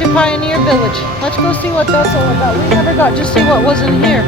to Pioneer Village. Let's go see what that's all about. We never got to see what was in here.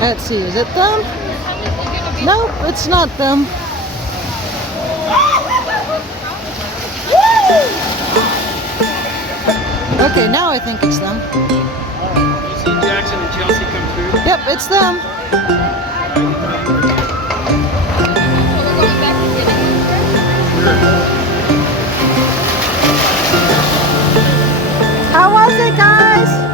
Let's see, is it them? Nope, it's not them. Okay, now I think it's them. You see Jackson and Chelsea come through? Yep, it's them. How was it, guys?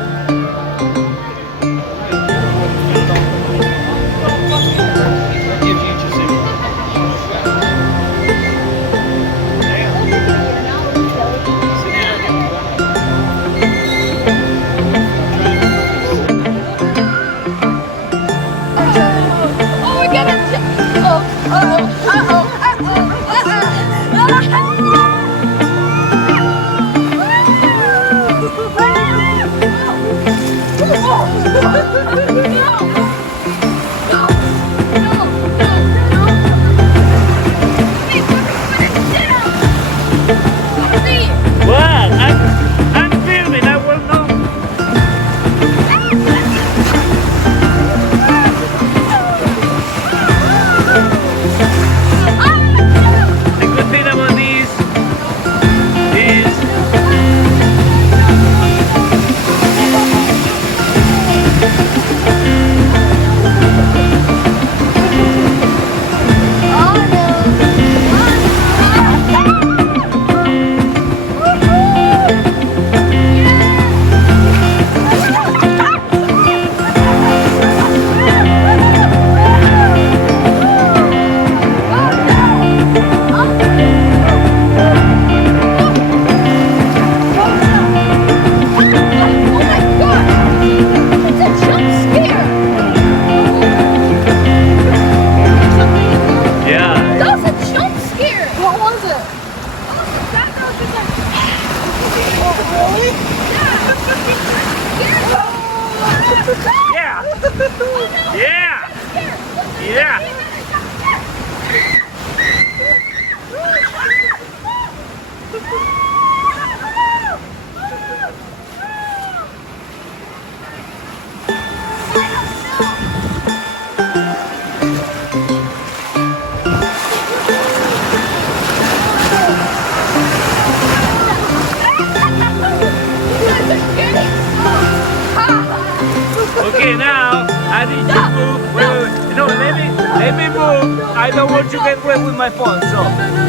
Okay, now I need you to move. Wait. No, let me move. I don't want you to get away with my phone. So.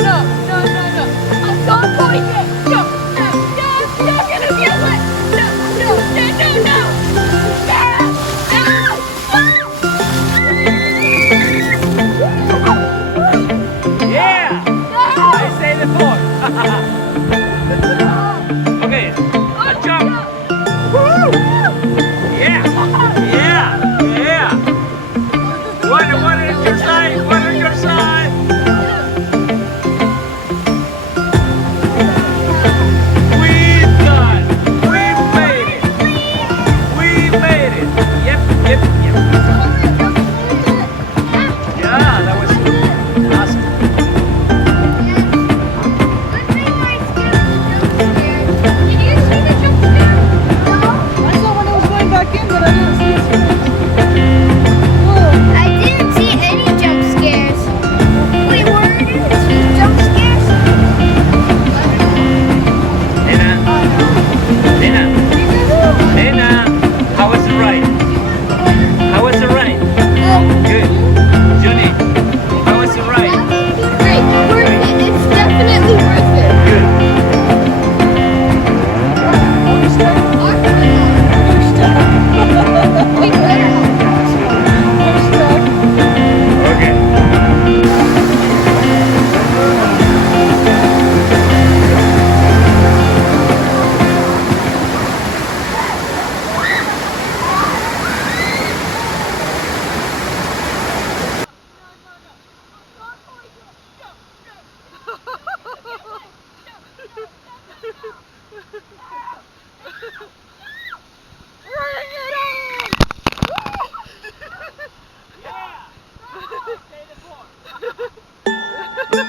No. I'm not going there. No, you're gonna be away. No. Yeah. I say the phone. Okay. Jump. Yeah. One on your side. Need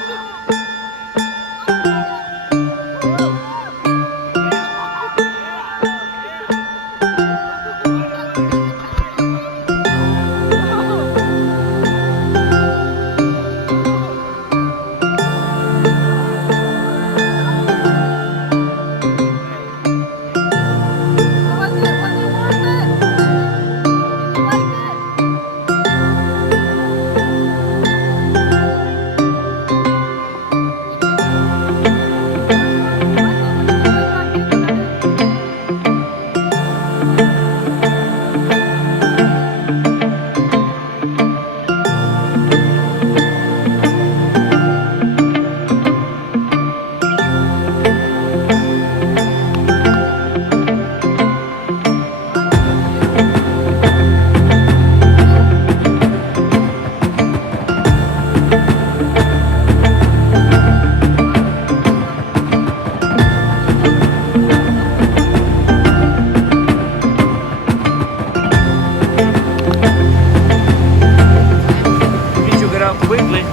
to get out quickly.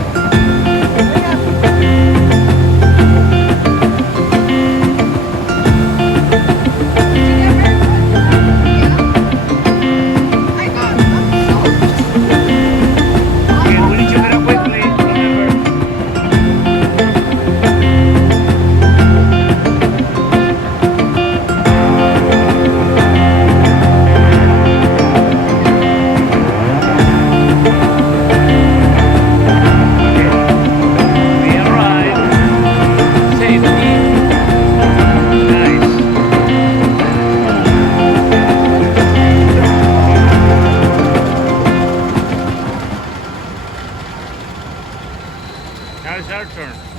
Okay, we need to get out quickly. Remember. We arrived safely. Nice. Now it's our turn.